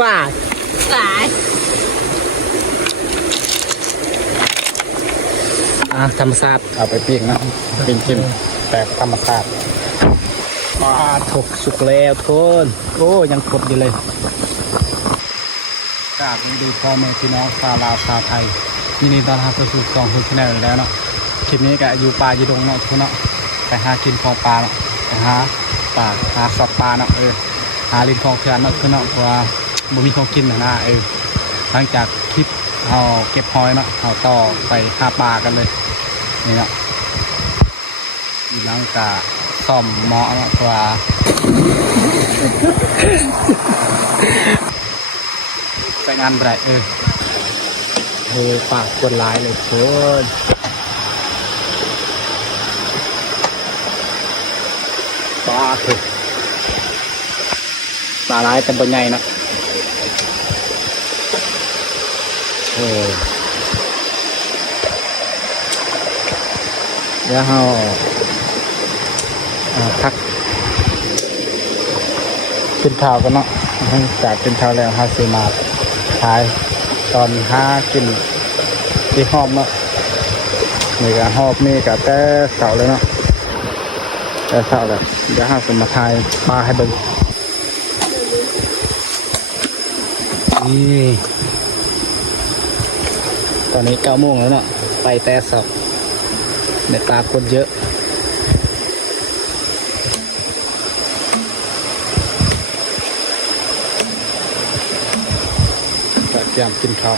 ว้าหลายอะธรรมศาสตร์เอาไปปิ้งนะปิ้งจิ้มแบบธรรมศาสตร์ว้าถกสุกแล้วทุนโอ้ยังกดอยู่เลยกราบดีพ่อแม่พี่น้องชาวลาวชาวไทยยินดีต้อนรับเข้าสู่กองทุนชาแนลแล้วเนาะคลิปนี้ก็อยู่ป่าอยู่ดงเนาะทุกเนาะไปหากินของปลาเนาะไปหาปลาหาสอดปลาเนาะเออ หาลินของเพื่อนนาะทุกเนาะเพราะว่าบ่มีของกินนะนะเออหลังจากคลิปเราเก็บหอยเนาะเราต่อไปหาปลากันเลยนี่เนาะอีหลังกาซ่อมหมาะเนาะเพราะว่าไปงานไรเออโหปากกวนลายเลยคนปลาถึก ปลาร้ายแต่บนใหญ่นะโอ้เดี๋ยวเราอ่าพักกินข้ากันเนาะหลังจากกินข้าแล้วฮาซีมาทายตอนห้ากินที่หอบเนาะนี่ก็หอบนี่ก็แต่เสาเลยเนาะแต่เสาเลยเดี๋ยวห้าสมาทายปลาให้เบิ่ง ตอนนี้เก้าโมงแล้วเนาะไปแต่เสาในตาคนเยอะก็เตรียมกินข้าว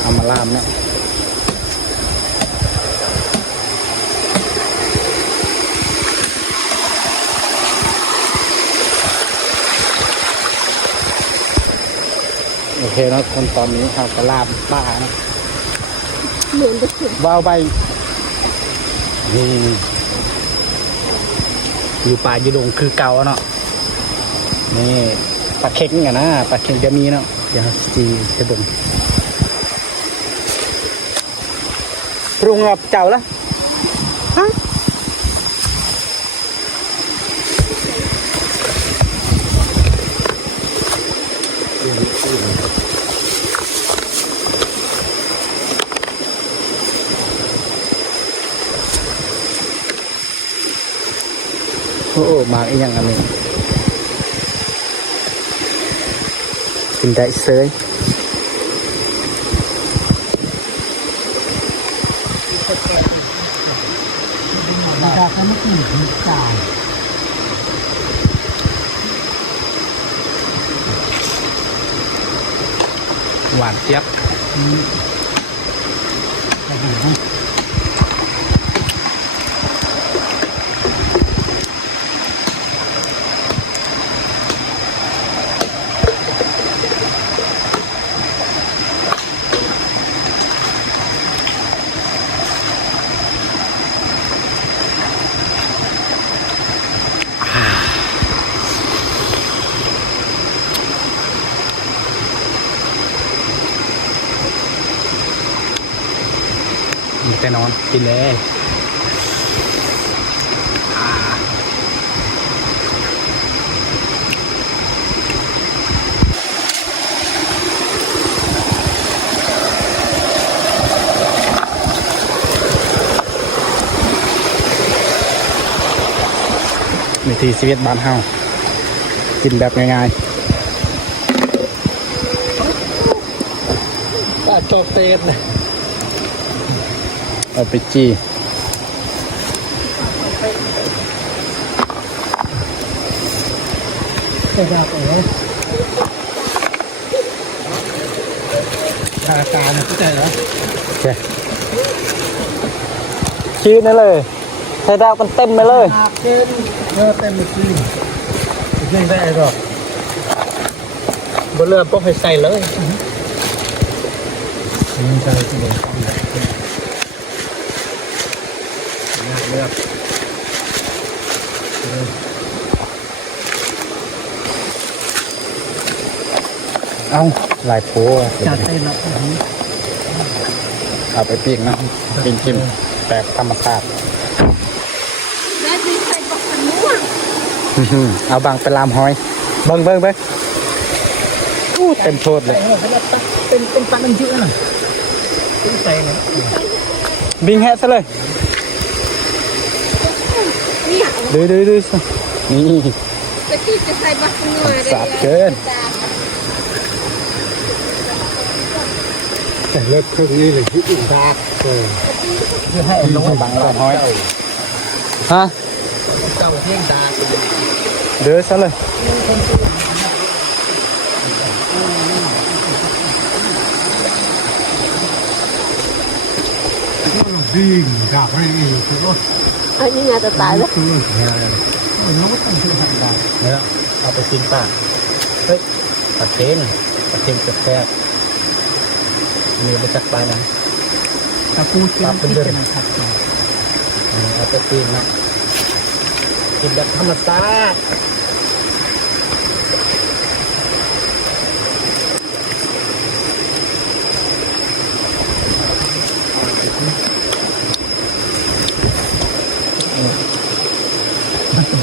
เอามาลามเนาะ เคนะคนตอนนี้เราก็ลามป้านะเหมือนจะถึงว้าวไปนี่อยู่ป่าอยู่ดงคือเก่าเนาะนี่ปลาเค็งอะนะปลาเค็งจะมีเนาะเดี๋ยวจีจะบ่งปรุงกับเจ้าละ โอ้โหมาอีกอ ย่างอันนี้กินได้เซยดอกมันไม่ถึงจ่ายหวานเจี๊ยบมีแต่นอนกินเลยอ่าวิธีชีวิตบ้านเฮากินแบบง่ายปลาโจเซนนะ เอาไปจี้แต่ดอกเอ๋ทางการนะเข้าใจเหรอโอเคชี้นั่นเลยใช้ดาวกันเต็มไปเลยหากเป็นเออเต็มเลยจริงจริงได้หรอกบนเรือพวกให้ใส่เลยไม่ใช่ที่ผม เลือกเอาลายโพจัดเต็มแล้วเอาไปปิ้งนะปิ้งจิ้มแบบธรรมชาติแม่ดีใส่บอกขนม่วงอื้อหือเอาบางไปลามหอยเบิ้งเบิ้งเบิ้งอู้เต็มโทษเลยเป็นเป็นปลาน้ำจืดน่ะเป็นใส่เลยบิงแฮะซะเลยเนี่ย ดูดูดูสินี่จะกี้จะใส่บัตรเงินสาดเกินแต่เลิกเครื่องนี้เลยที่อุ่นดากเออจะให้ลงบังลามหอยฮะเจ้าเที่ยงดากเดือซะเลยดิ่งดากไม่อีกคือว่า อันนี้งานจะตายแล้วคือว่าเราก็ต้องที่หันดากเนี่ยเอาไปซิมป่าเฮ้ยปลาเค็มปลาเค็มแซ่บๆมีมาจากปลานะถ้ากูเชื่อเป็นเรื่องทักอืมเอาไปซิมนะกินแบบธรรมชาติ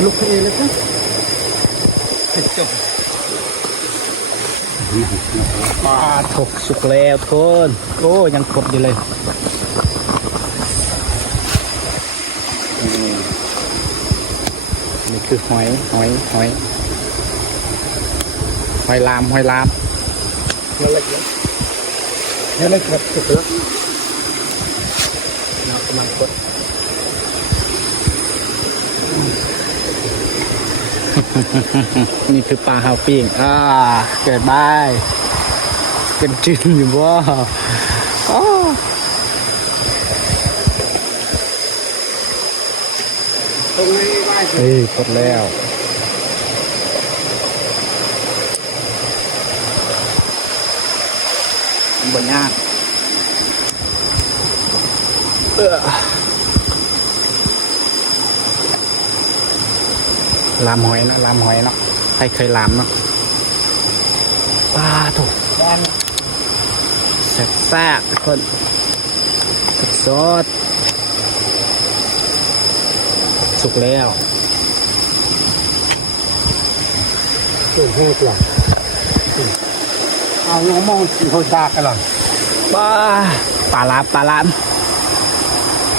ดได้เห็นอีกแค่ความไม่เห็นที่ทำให้นี่เลยก็คือตัดแต่ตัดตรงนี้ลุกเองเลยครับจบปลาถกสุกแล้วทุกคนโอ้ยังครบอยู่เลยนี่นี่คือหอยหอยหอยหอยลามหอยลามนั่นแหละครับนั่นแหละครับจบแล้วเรากำลังกด นี่คือปลาฮาวปิ้งอ่าเกิดได้เป็นจินอยู่บ่อ้าตรงนี้ไหว้เฮ้ยกดแล้วบนยากเออ ลามหอยเนอะลามหอยเนาะใครเคยลามเนาะปลาถูกแซ่บแซ่บทุกคนสดๆสุกแล้วตัวแห้งกว่าเอาลองมองสีเขาดากกันหรอปลาปลาลามปลาลาม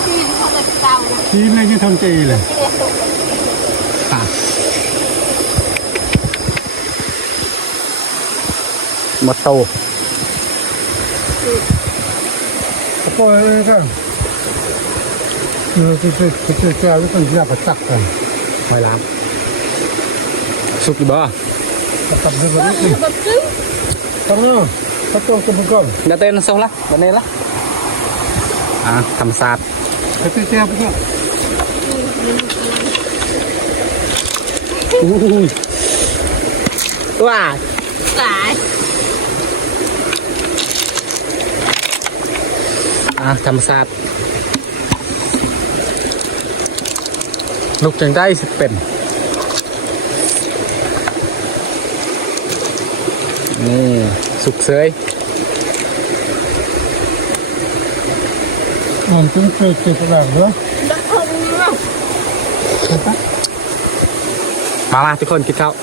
จีนเขาเลยเตาทีมเลยที่ทำเจเลย ที่เรียกสุก อะ หมดโตก็ปล่อยเลยกันคือคือคือคือแก้วที่ต้องแยกไปตักกันหอยลามสุก อยู่บ่ตักกันด้วยกันก็นี่แบบซึ้งตั้งเนาะถ้าตัวกันก่อนเดี๋ยวเต้นส่งละวันนี้ละอะทำศาสตร์ถ้าเจ้าไปก็อุ้ยว้าตายอะทำศาสตร์ลูกจังได้สิเป็นนี่สุกเสยมันต้องเจอเจอแบบเนาะแล้วคงเนาะมามาทุกคนกินข้าว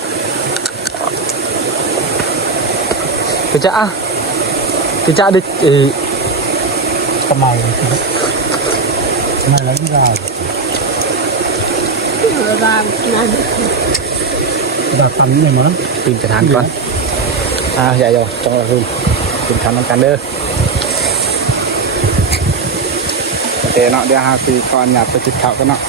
กินจะอะกินจะดิเอ อทำไมทำไมแล้วที่ได้ระบางนั่นแบบตันนี่มั้งปีนกระถางก่อน อ่าอย่าอย่าจังหวะคืนกินข้าวน้ำกันเด้อโอเคเนาะเดี๋ยวหาสีก่อนอยากไปกินข้าวกันเนาะ